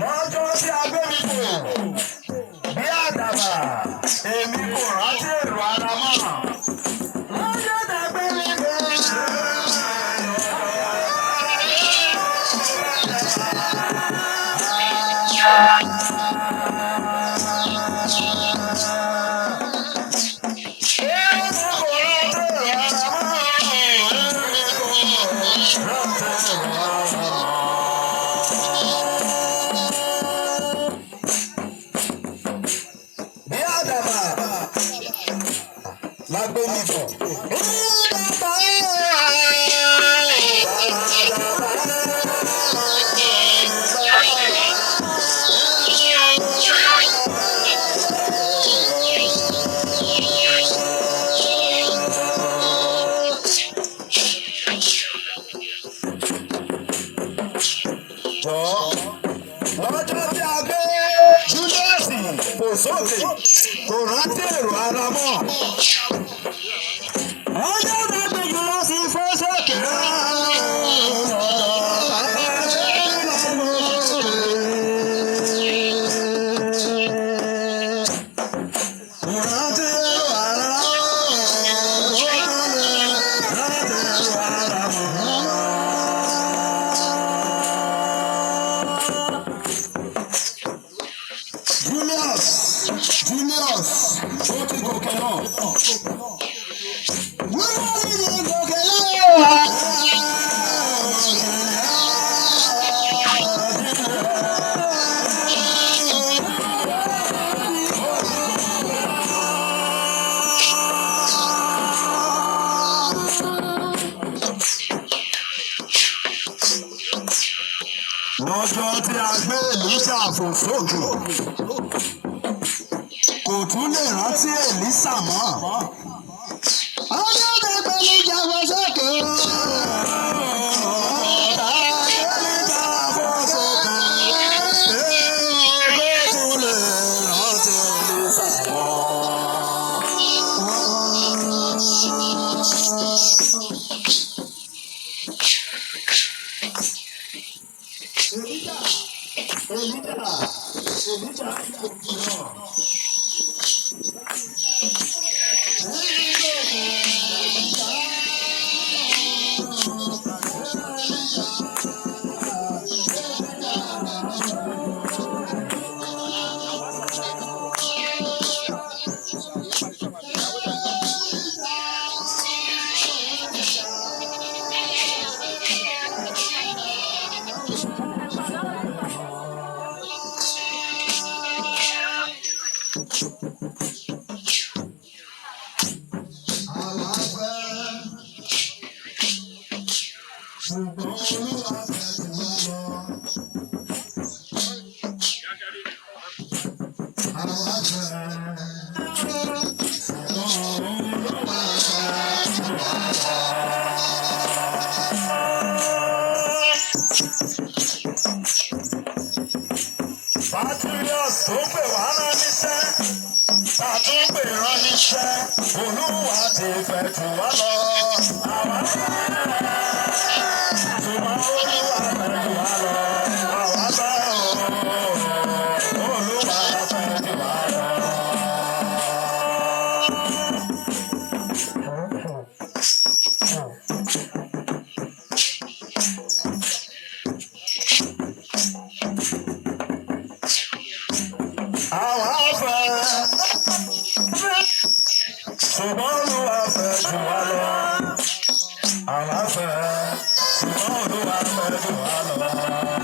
lọ́jọ́ tí a gbé mi fò bí àdàbà èmi kò rántí èrò ara mọ́. lọ́jọ́ tí a gbé mi fò. Lágbé mi bọ̀. Lọ́jọ́ tí a gbé Júlíọ̀sì kò sókè kò rántí èrò ara mọ́. Ọjọ́ tí a gbé Júlíọ̀sì fò sókè. Julius, ó ti gòkè náà. Julius ti gòkè náà. Lọ́jọ́ tí a gbé Èlíṣà fò sókè. Kò tún lè rántí Èlíṣà mọ́. Ọjọ́ tó gbé Èlíṣà fò sókè. Patriots tó pè wá rán níṣẹ́, ta tún pè rán níṣẹ́, Olúwa ti fẹ́ jù wá lọ. Àwa fẹ́ ṣùgbọ́n Olúwa fẹ́ jù wá lọ. Àwa fẹ́ Olúwa fẹ́ jù wá lọ. Ṣùgbọ́n Olúwa fẹ́ jù wá lọ. Àwa fẹ́, ṣùgbọ́n Olúwa fẹ́ jù wá lọ.